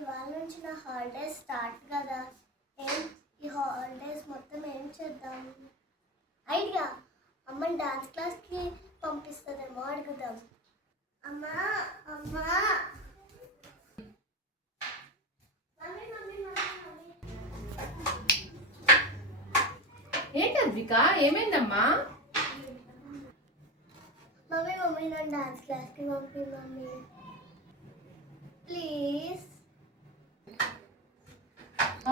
ఇవాళ నుంచి నా హాలిడేస్ స్టార్ట్ కదా. ఈ హాలిడేస్ మొత్తం ఏం చేద్దాం? ఐడియా, అమ్మని డాన్స్ క్లాస్కి పంపిస్తుందేమో అడుగుదాం. అమ్మా అమ్మా ఏంటి అద్విక, ఏమైందమ్మా? మమ్మీ మమ్మీ నన్ను డాన్స్ క్లాస్కి పంపి మమ్మీ ప్లీజ్.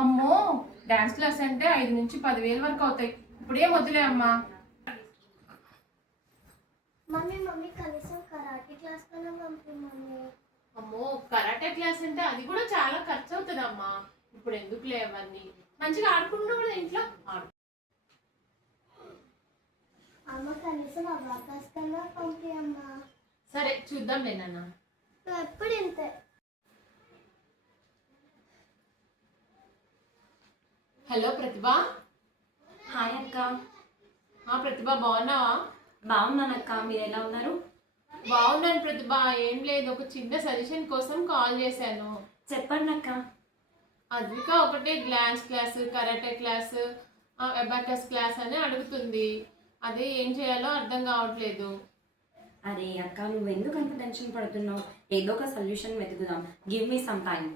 అమ్మో, డాన్స్ క్లాస్ అంటే 5 నుంచి 10,000 వరకు అవుతాయి. ఇప్పుడేం వద్దులే అమ్మా. మమ్మీ మమ్మీ కనీసం కరాటే క్లాస్ కన్నా పంపి మమ్మీ. అమ్మో, కరాటే క్లాస్ అంటే అది కూడా చాలా ఖర్చు అవుతుంది అమ్మా. ఇప్పుడు ఎందుకులే అవన్నీ, మంచిగా ఆడుకుంటున్నావు కూడా ఇంట్లో ఆడు. అమ్మ కనీసం అబాకస్ కన్నా పంపి అమ్మా. సరే చూద్దాం నాన్న. ఎప్పుడు ఇంతే. హలో ప్రతిభ. హాయ్ అక్క. ప్రతిభ బాగున్నావా? బాగున్నాను అక్క, మీరు ఎలా ఉన్నారు? బాగున్నాను ప్రతిభ. ఏం లేదు, ఒక చిన్న సజెషన్ కోసం కాల్ చేశాను. చెప్పండి అక్క. అద్విక ఒకటే dance class, karate class, abacus class అని అడుగుతుంది. అదే ఏం చేయాలో అర్థం కావట్లేదు. అరే అక్క, నువ్వు ఎందుకు అంత టెన్షన్ పడుతున్నావు? ఏదో ఒక సొల్యూషన్ వెతుకుదాం. Give me some time.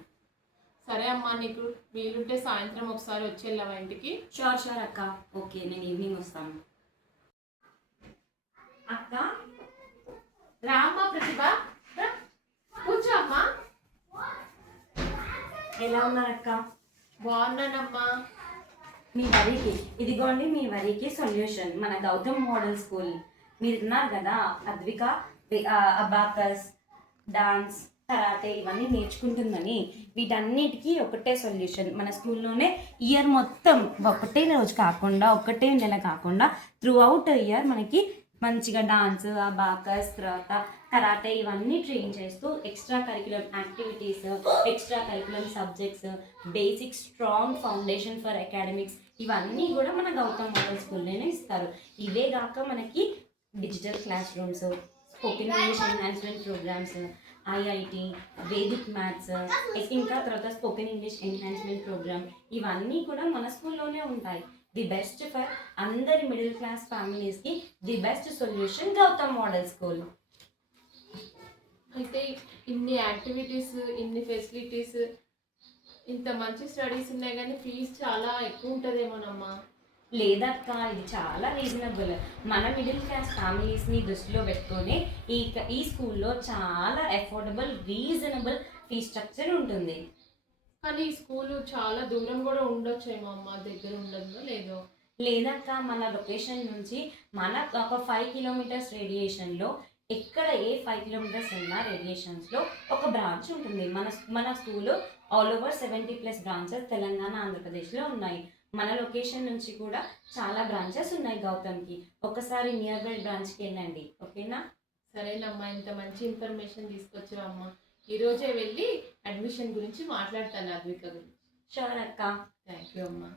సరే అమ్మా, నీకు వీలుంటే సాయంత్రం ఒకసారి వచ్చి వెళ్ళావా ఇంటికి? షూర్ అక్క. ఓకే, నేను ఈవినింగ్ వస్తాను. అక్క రామ్మా ప్రతిభ, కూర్చో అమ్మా. ఎలా ఉన్నారక్క? బాగున్నానమ్మా. మీ వరికి ఇదిగోండి, మీ వరికి సొల్యూషన్. మన గౌతమ్ మోడల్ స్కూల్ మీరు ఉన్నారు కదా, అద్విక అబాకస్, డాన్స్, కరాటే ఇవన్నీ నేర్చుకుంటుందని, వీటన్నిటికీ ఒకటే సొల్యూషన్. మన స్కూల్లోనే ఇయర్ మొత్తం ఒకటే రోజు కాకుండా, ఒకటే నెల కాకుండా త్రూ అవుట్ ఇయర్ మనకి మంచిగా డాన్స్, అబాకస్, తర్వాత కరాటే ఇవన్నీ ట్రైన్ చేస్తూ extra curriculum activities, extra curriculum subjects, basic strong foundation for academics ఇవన్నీ కూడా మన గౌతమ్ మోడల్ స్కూల్లోనే ఇస్తారు. ఇవే కాక మనకి digital classrooms, spoken English enhancement programmes, IIT, Vedic maths, ఇంకా తర్వాత స్పోకెన్ ఇంగ్లీష్ ఎన్హాన్స్మెంట్ ప్రోగ్రామ్ ఇవన్నీ కూడా మన స్కూల్లోనే ఉంటాయి. ది బెస్ట్ ఫర్ అందరి మిడిల్ క్లాస్ ఫ్యామిలీస్కి the best solution Gautam model school. అయితే ఇన్ని యాక్టివిటీస్, ఇన్ని ఫెసిలిటీస్, ఇంత మంచి స్టడీస్ ఉన్నాయి కానీ ఫీజు చాలా ఎక్కువ ఉంటుందేమోనమ్మా. లేదక్క, ఇది చాలా రీజనబుల్. మన మిడిల్ క్లాస్ ఫ్యామిలీస్ని దృష్టిలో పెట్టుకొని ఈ స్కూల్లో చాలా అఫోర్డబుల్, రీజనబుల్ ఫీ స్ట్రక్చర్ ఉంటుంది. కానీ ఈ స్కూలు చాలా దూరం కూడా ఉండొచ్చేమో అమ్మ, దగ్గర ఉండదు లేదో? లేదక్క, మన లొకేషన్ నుంచి మన ఒక 5 కిలోమీటర్స్ రేడియేషన్లో, ఎక్కడ ఏ 5 కిలోమీటర్స్ ఉన్న రేడియేషన్స్లో ఒక బ్రాంచ్ ఉంటుంది. మన స్కూల్లో ఆల్ ఓవర్ 70+ బ్రాంచెస్ తెలంగాణ, ఆంధ్రప్రదేశ్లో ఉన్నాయి. మన లొకేషన్ నుంచి కూడా చాలా బ్రాంచెస్ ఉన్నాయి గౌతమ్కి. ఒకసారి నియర్ బై బ్రాంచ్కి వెళ్ళండి, ఓకేనా? సరేనమ్మా, ఇంత మంచి ఇన్ఫర్మేషన్ తీసుకొచ్చావమ్మా. ఈరోజే వెళ్ళి అడ్మిషన్ గురించి మాట్లాడతాను అద్విక గురించి. షూర్ అక్క. థ్యాంక్ యూ అమ్మా.